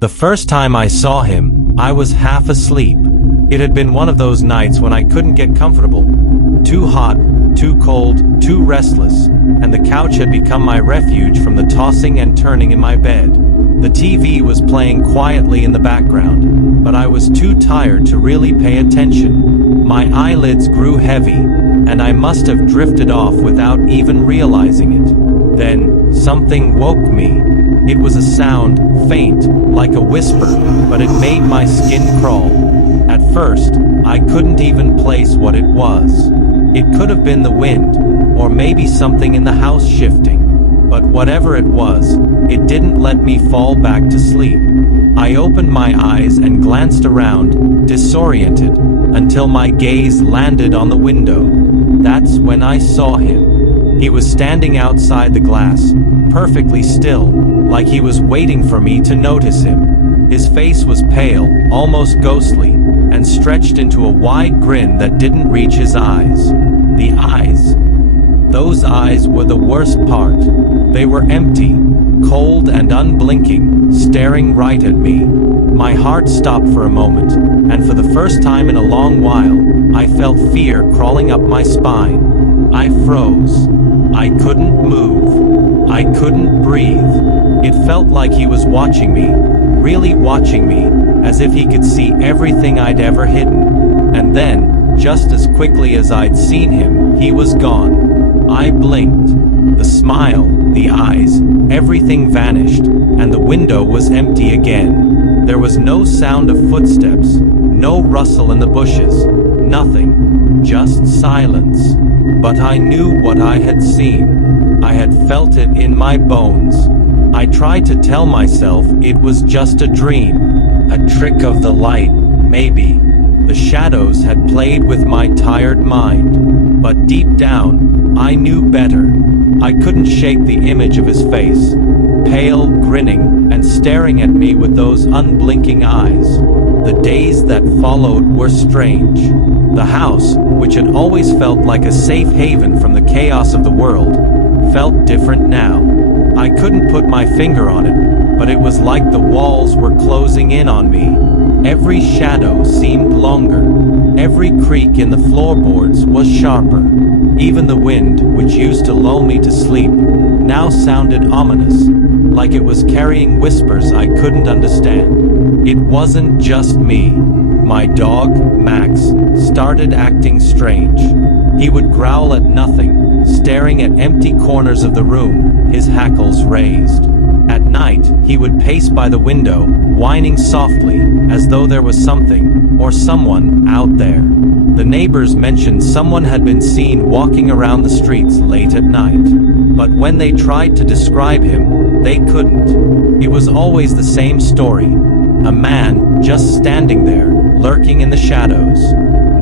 The first time I saw him, I was half asleep. It had been one of those nights when I couldn't get comfortable. Too hot, too cold, too restless, and the couch had become my refuge from the tossing and turning in my bed. The TV was playing quietly in the background, but I was too tired to really pay attention. My eyelids grew heavy, and I must have drifted off without even realizing it. Then, something woke me. It was a sound, faint, like a whisper, but it made my skin crawl. At first, I couldn't even place what it was. It could have been the wind, or maybe something in the house shifting. But whatever it was, it didn't let me fall back to sleep. I opened my eyes and glanced around, disoriented, until my gaze landed on the window. That's when I saw him. He was standing outside the glass, perfectly still, like he was waiting for me to notice him. His face was pale, almost ghostly, and stretched into a wide grin that didn't reach his eyes. The eyes. Those eyes were the worst part. They were empty, cold and unblinking, staring right at me. My heart stopped for a moment, and for the first time in a long while, I felt fear crawling up my spine. I froze. I couldn't move. I couldn't breathe. It felt like he was watching me, really watching me, as if he could see everything I'd ever hidden. And then, just as quickly as I'd seen him, he was gone. I blinked. The smile, the eyes, everything vanished, and the window was empty again. There was no sound of footsteps, no rustle in the bushes, nothing, just silence. But I knew what I had seen. I had felt it in my bones. I tried to tell myself it was just a dream, a trick of the light, maybe. The shadows had played with my tired mind. But deep down, I knew better. I couldn't shake the image of his face, pale, grinning, and staring at me with those unblinking eyes. The days that followed were strange. The house, which had always felt like a safe haven from the chaos of the world, felt different now. I couldn't put my finger on it, but it was like the walls were closing in on me. Every shadow seemed longer. Every creak in the floorboards was sharper. Even the wind, which used to lull me to sleep, now sounded ominous, like it was carrying whispers I couldn't understand. It wasn't just me. My dog, Max, started acting strange. He would growl at nothing, staring at empty corners of the room, his hackles raised. At night, he would pace by the window, whining softly, as though there was something, or someone, out there. The neighbors mentioned someone had been seen walking around the streets late at night. But when they tried to describe him, they couldn't. It was always the same story. A man, just standing there, lurking in the shadows.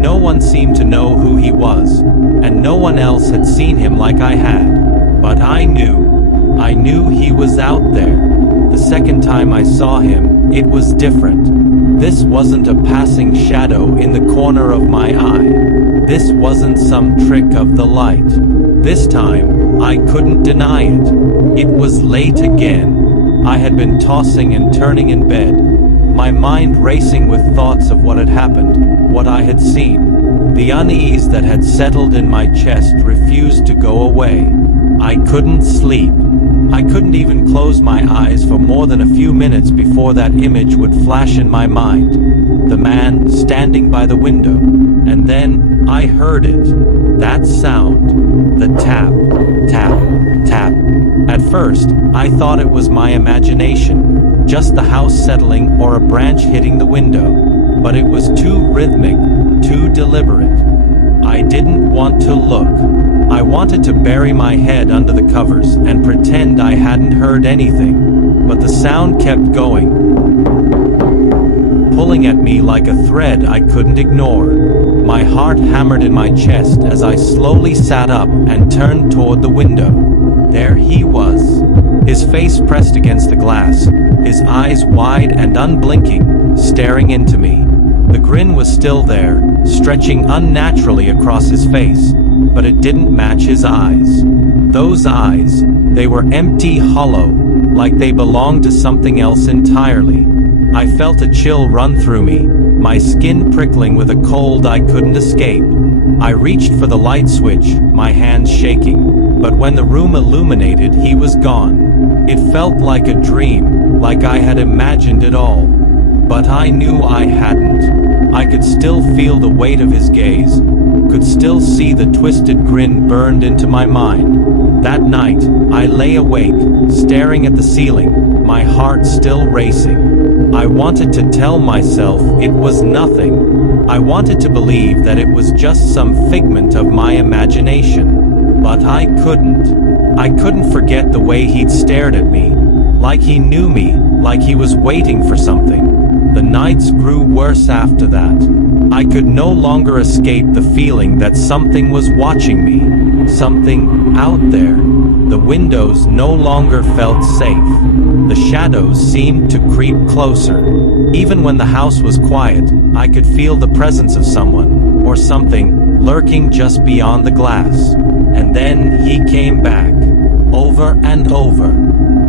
No one seemed to know who he was, and no one else had seen him like I had. But I knew he was out there. The second time I saw him, it was different. This wasn't a passing shadow in the corner of my eye. This wasn't some trick of the light. This time, I couldn't deny it. It was late again. I had been tossing and turning in bed, my mind racing with thoughts of what had happened, what I had seen. The unease that had settled in my chest refused to go away. I couldn't sleep. I couldn't even close my eyes for more than a few minutes before that image would flash in my mind. The man standing by the window. And then, I heard it. That sound. The tap, tap, tap. At first, I thought it was my imagination. Just the house settling or a branch hitting the window. But it was too rhythmic, too deliberate. I didn't want to look. I wanted to bury my head under the covers and pretend I hadn't heard anything. But the sound kept going, pulling at me like a thread I couldn't ignore. My heart hammered in my chest as I slowly sat up and turned toward the window. There he was, his face pressed against the glass, his eyes wide and unblinking, staring into me. The grin was still there, stretching unnaturally across his face, but it didn't match his eyes. Those eyes, they were empty, hollow, like they belonged to something else entirely. I felt a chill run through me, my skin prickling with a cold I couldn't escape. I reached for the light switch, my hands shaking, but when the room illuminated, he was gone. It felt like a dream, like I had imagined it all. But I knew I hadn't. I could still feel the weight of his gaze, could still see the twisted grin burned into my mind. That night, I lay awake, staring at the ceiling, my heart still racing. I wanted to tell myself it was nothing. I wanted to believe that it was just some figment of my imagination. But I couldn't. I couldn't forget the way he'd stared at me, like he knew me, like he was waiting for something. The nights grew worse after that. I could no longer escape the feeling that something was watching me, something out there. The windows no longer felt safe. The shadows seemed to creep closer. Even when the house was quiet, I could feel the presence of someone, or something, lurking just beyond the glass. And then he came back, over and over.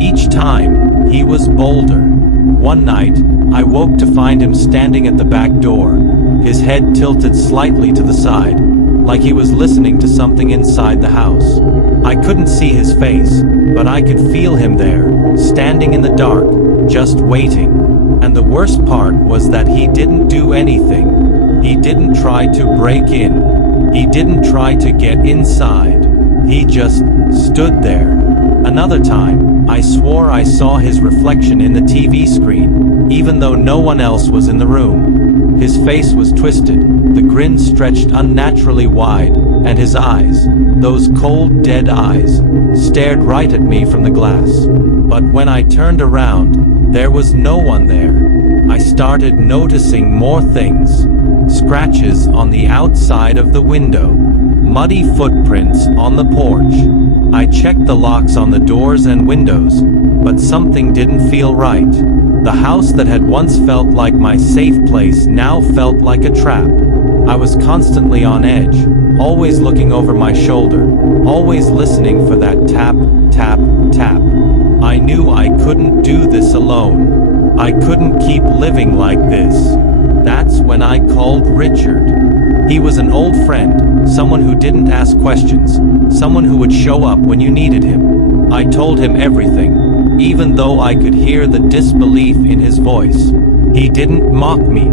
Each time, he was bolder. One night, I woke to find him standing at the back door, his head tilted slightly to the side, like he was listening to something inside the house. I couldn't see his face, but I could feel him there, standing in the dark, just waiting. And the worst part was that he didn't do anything. He didn't try to break in. He didn't try to get inside. He just stood there. Another time, I swore I saw his reflection in the TV screen, even though no one else was in the room. His face was twisted, the grin stretched unnaturally wide, and his eyes, those cold, dead eyes, stared right at me from the glass. But when I turned around, there was no one there. I started noticing more things. Scratches on the outside of the window. Muddy footprints on the porch. I checked the locks on the doors and windows, but something didn't feel right. The house that had once felt like my safe place now felt like a trap. I was constantly on edge, always looking over my shoulder, always listening for that tap, tap, tap. I knew I couldn't do this alone. I couldn't keep living like this. That's when I called Richard. He was an old friend, someone who didn't ask questions, someone who would show up when you needed him. I told him everything, even though I could hear the disbelief in his voice. He didn't mock me.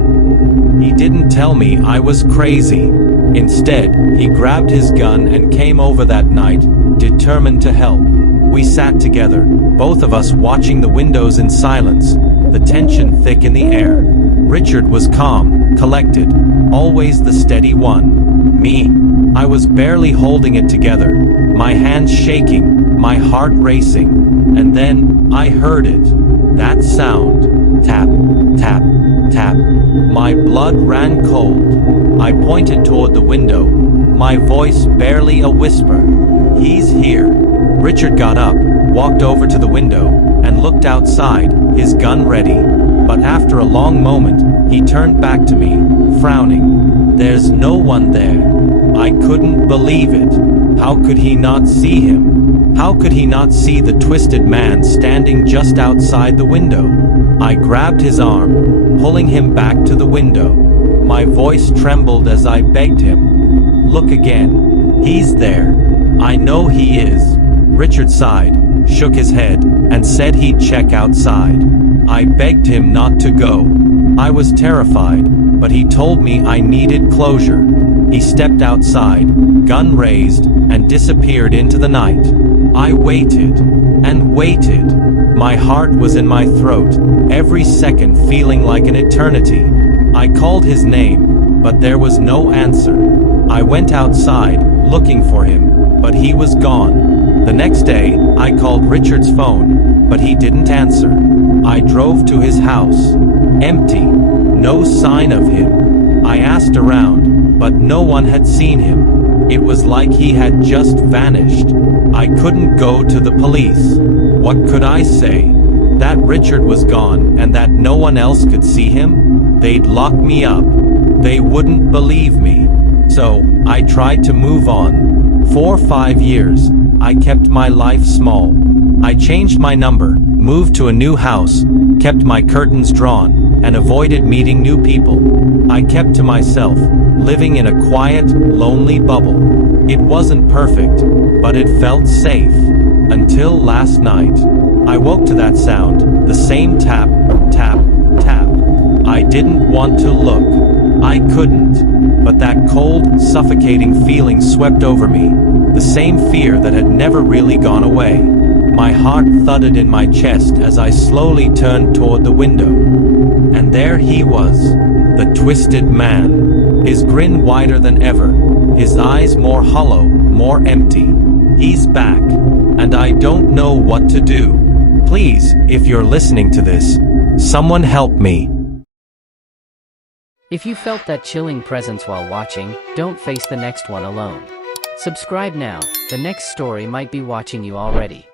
He didn't tell me I was crazy. Instead, he grabbed his gun and came over that night, determined to help. We sat together, both of us watching the windows in silence, the tension thick in the air. Richard was calm, collected, always the steady one. Me, I was barely holding it together, my hands shaking, my heart racing. And then, I heard it. That sound. Tap, tap, tap. My blood ran cold. I pointed toward the window, my voice barely a whisper. He's here. Richard got up, walked over to the window, and looked outside, his gun ready. But after a long moment, he turned back to me, frowning. There's no one there. I couldn't believe it. How could he not see him? How could he not see the twisted man standing just outside the window? I grabbed his arm, pulling him back to the window. My voice trembled as I begged him. Look again. He's there. I know he is. Richard sighed, shook his head, and said he'd check outside. I begged him not to go. I was terrified, but he told me I needed closure. He stepped outside, gun raised, and disappeared into the night. I waited, and waited. My heart was in my throat, every second feeling like an eternity. I called his name, but there was no answer. I went outside, looking for him, but he was gone. The next day, I called Richard's phone, but he didn't answer. I drove to his house. Empty. No sign of him. I asked around, but no one had seen him. It was like he had just vanished. I couldn't go to the police. What could I say? That Richard was gone and that no one else could see him? They'd lock me up. They wouldn't believe me. So, I tried to move on. 4 or 5 years, I kept my life small. I changed my number, moved to a new house, kept my curtains drawn, and avoided meeting new people. I kept to myself, living in a quiet, lonely bubble. It wasn't perfect, but it felt safe. Until last night. I woke to that sound, the same tap, tap, tap. I didn't want to look. I couldn't. But that cold, suffocating feeling swept over me, the same fear that had never really gone away. My heart thudded in my chest as I slowly turned toward the window. And there he was, the twisted man. His grin wider than ever, his eyes more hollow, more empty. He's back, and I don't know what to do. Please, if you're listening to this, someone help me. If you felt that chilling presence while watching, don't face the next one alone. Subscribe now, the next story might be watching you already.